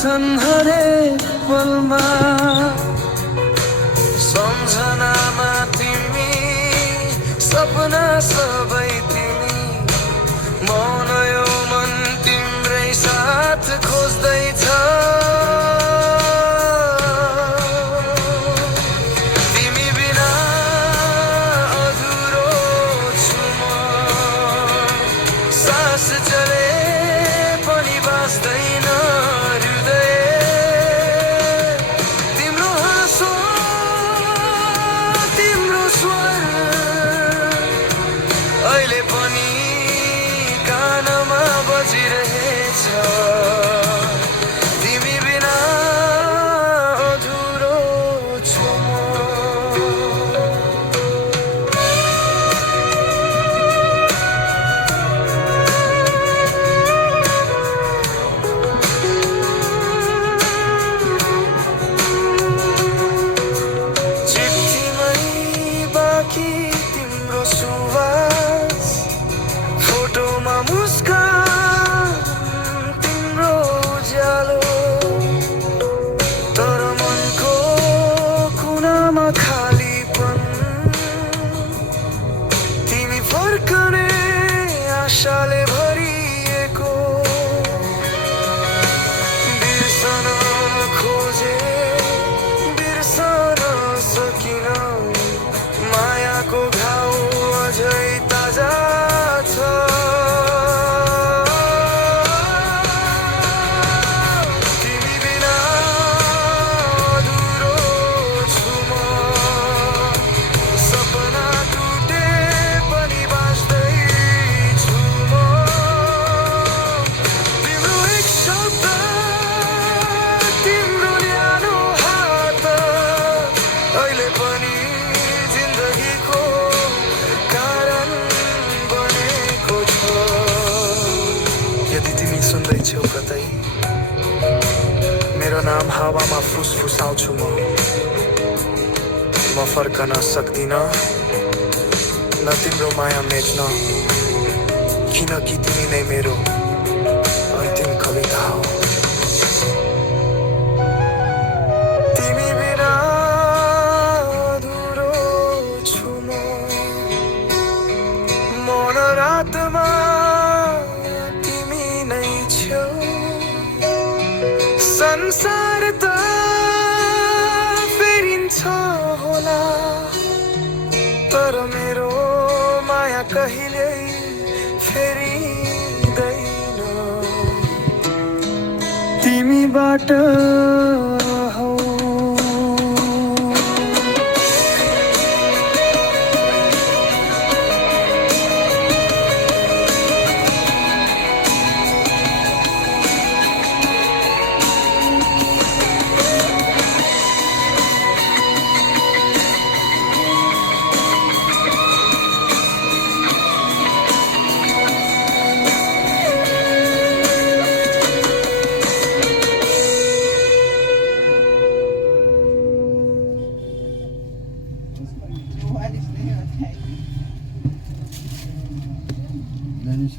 छन् हरेक पलमा सम्झनामा तिमी सपना सबै तिमी मौन यो मन तिम्रै साथ खोज्दैछ तिमी बिना अधुरो छु म सास चले पनि बाँच्दैन हृदय तिम्रो हाँसो तिम्रो स्वर अहिले पनि कानमा बजिरहेछ तिमी बिना अधुरो छु म चिठीमै बाँकी तिम्रो सुवास फोटोमा मुस्कान तिम्रो उज्यालो तर मनको कुनामा खालीपन तिमी फर्कने आशाले भरिएको बिर्सन खोजे बिर्सन सकिन मायाको घाउ अझै ताजा छ तिमी बिना अधुरो छु म सपना टुटे पनि बाँच्दैछु म तिम्रो एक शब्द तिम्रो न्यानो हात अहिले पनि जिन्दगीको कारण बनेको छ यदि तिमी सुन्दैछौ कतै मेरो नाम हावामा फुसफुसाउँछु म फर्कन सक्दिन न तिम्रो माया मेट्न किनकि तिमी नै मेरो अन्तिम कविता हो तिमी बिना अधुरो छु म मन रातमा तिमी नै छौ संसार त फेरिन्छ होला तर मेरो माया कहिल्यै फेरिँदैन तिमीबाट हौ Danish